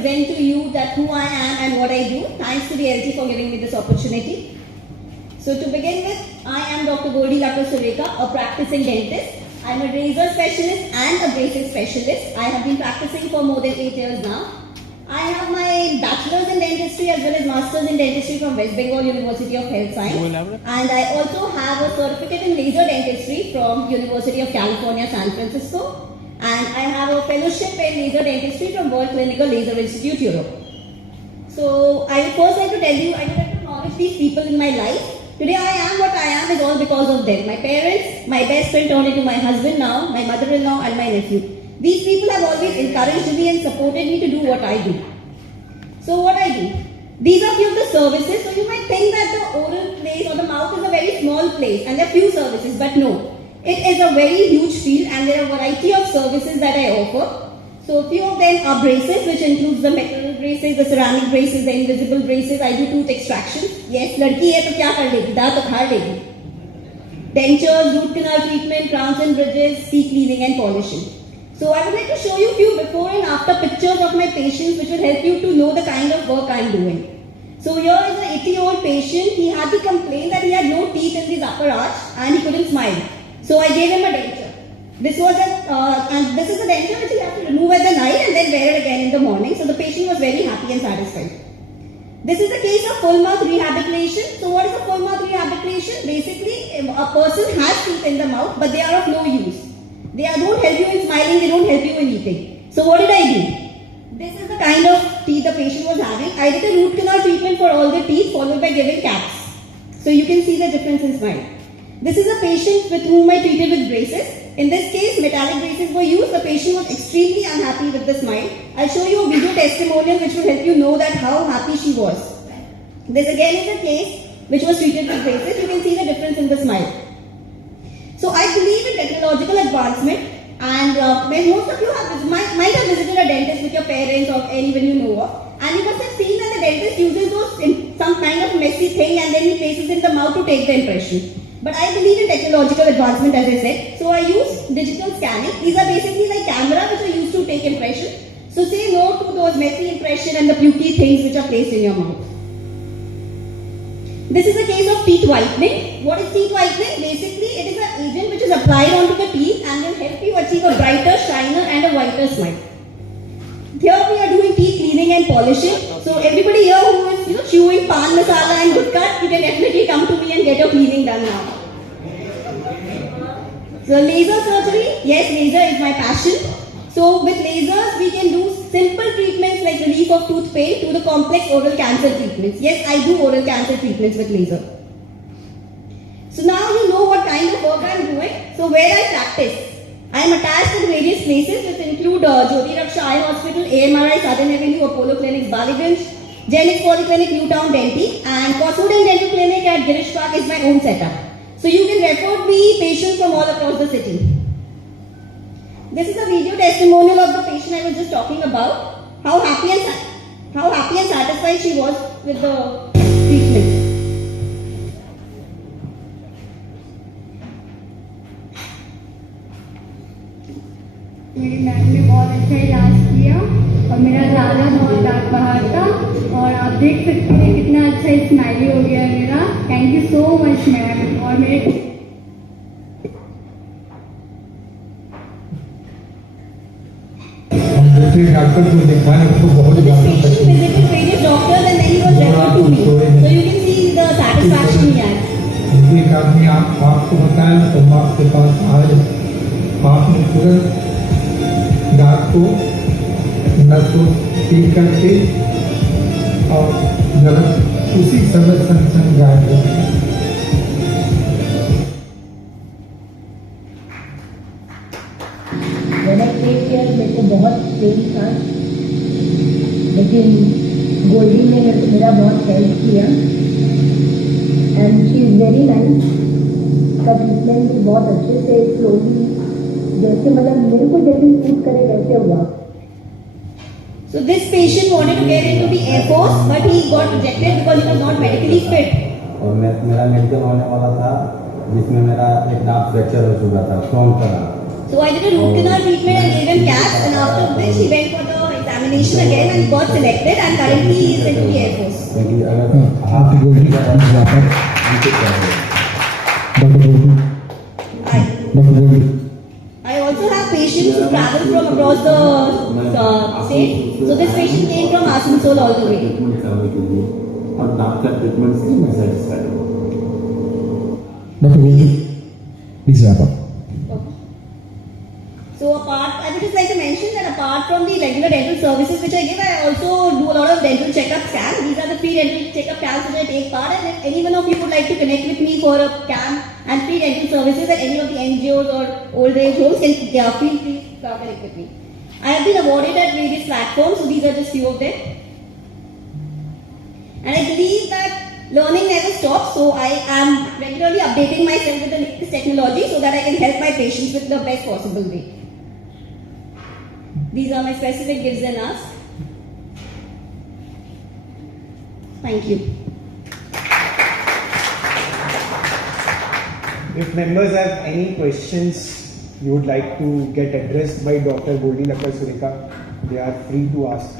present to you that who I am and what I do. Thanks to the LT for giving me this opportunity. So to begin with, I am Dr. Goldie Sureka, a practicing dentist. I am a razor specialist and a braces specialist. I have been practicing for more than 8 years now. I have my bachelor's in dentistry as well as master's in dentistry from West Bengal University of Health Science. And I also have a certificate in laser dentistry from University of California, San Francisco. And I have a fellowship in laser dentistry from World Clinical Laser Institute, Europe. So I would first like to tell you, I would like to acknowledge these people in my life. Today I am what I am is all because of them. My parents, my best friend turned into my husband now, my mother-in-law and my nephew. These people have always encouraged me and supported me to do what I do. So what I do? These are few of the services. So you might think that the oral place or the mouth is a very small place and there are few services, but no. It is a very huge field and there are a variety of services that I offer. So a few of them are braces, which includes the metal braces, the ceramic braces, the invisible braces. I do tooth extraction. Yes, ladki hai to kya kar legi? Daant ukhad legi. Dentures, root canal treatment, crowns and bridges, teeth cleaning and polishing. So I would like to show you a few before and after pictures of my patients which will help you to know the kind of work I am doing. So here is an 80-year-old patient. He had the complaint that he had no teeth in his upper arch and he couldn't smile. So I gave him a denture. This is a denture which you have to remove at the night and then wear it again in the morning. So the patient was very happy and satisfied. This is a case of full mouth rehabilitation. So what is a full mouth rehabilitation? Basically, a person has teeth in the mouth but they are of no use. They don't help you in smiling, they don't help you in eating. So what did I do? This is the kind of teeth the patient was having. I did a root canal treatment for all the teeth followed by giving caps. So you can see the difference in smile. This is a patient with whom I treated with braces. In this case, metallic braces were used. The patient was extremely unhappy with the smile. I'll show you a video testimonial which will help you know that how happy she was. This again is a case which was treated with braces. You can see the difference in the smile. So I believe in technological advancement and most of you might have visited a dentist with your parents or anyone you know of, and you must have seen that the dentist uses those in some kind of messy thing and then he places in the mouth to take the impression. But I believe in technological advancement, as I said. So I use digital scanning. These are basically like cameras which are used to take impression. So say no to those messy impression and the pukey things which are placed in your mouth. This is a case of teeth whitening. What is teeth whitening? Basically, it is an agent which is applied onto the teeth and will help you achieve a brighter, shiner and a whiter smile. Here we are doing teeth cleaning and polishing. So everybody here who is chewing pan masala and gutkat, you can definitely come to me and get your cleaning done now. So laser surgery, yes, laser is my passion. So with lasers we can do simple treatments like relief of tooth pain to the complex oral cancer treatments. Yes, I do oral cancer treatments with laser. So now you know what kind of work I am doing. So where I practice. I am attached to various places which include Jyoti Raksha Eye Hospital, AMRI, Southern Avenue, Apollo Clinics, Baliganj, Genix Polyclinic, Newtown, Delhi, and Cosmoden Dental Clinic at Girish Park is my own setup. So you can refer me patients from all across the city. This is a video testimonial of the patient I was just talking about. How happy and satisfied she was with the treatment. मेरी ma'am ने बहुत अच्छा इलाज किया और मेरा ज़्यादा बहुत दांत बाहर था और आप देख सकते हैं कितना अच्छा स्माइली हो गया है मेरा. Thank you so much ma'am. और मेरे डॉक्टर को दिखाने को बहुत एक आदमी आपको बताया तो आपके पास आए, आपने तुरंत दांत को नस को ठीक करके और गलत उसी समय संग गायब हो गया. मेरे को बहुत पेन था लेकिन गोल्डी ने मेरा बहुत हेल्प किया and she is very nice. का ट्रीटमेंट भी बहुत अच्छे से स्लोली जैसे मेरे को जैसे सूट करे वैसे हुआ. So this patient wanted to get into the Air Force but he got rejected because he was not medically fit. और मेरा मेडिकल होने वाला था जिसमें मेरा एक दांत फ्रैक्चर हो चुका था फ्रंट का. So I did a root canal treatment and gave him caps, and after this he went for the examination. competition again and got selected, and currently he is into the Air Force. क्योंकि अगर Dr. Goldie, please wrap up. Dr. Goldie, Dr. Goldie. I also have patients who travel from across the state. So this patient came from Asansol all the way. Treatment करने के लिए और doctor treatment से मैं satisfied हूँ। Dr. Goldie, please wrap up. Okay. So apart, I would just like to mention that apart from the regular dental services which I give, I also do a lot of dental checkup scans. These are the free dental checkup camps which I take part in. If any one of you would like to connect with me for a camp and free dental services at any of the NGOs or old age homes, can feel free to connect with me. I have been awarded at various platforms, so these are just few of them. And I believe that learning never stops, so I am regularly updating myself with the latest technology so that I can help my patients with the best possible way. These are my specific gives and asks. Thank you. If members have any questions you would like to get addressed by Dr. Goldie Lakkad Sureka, they are free to ask.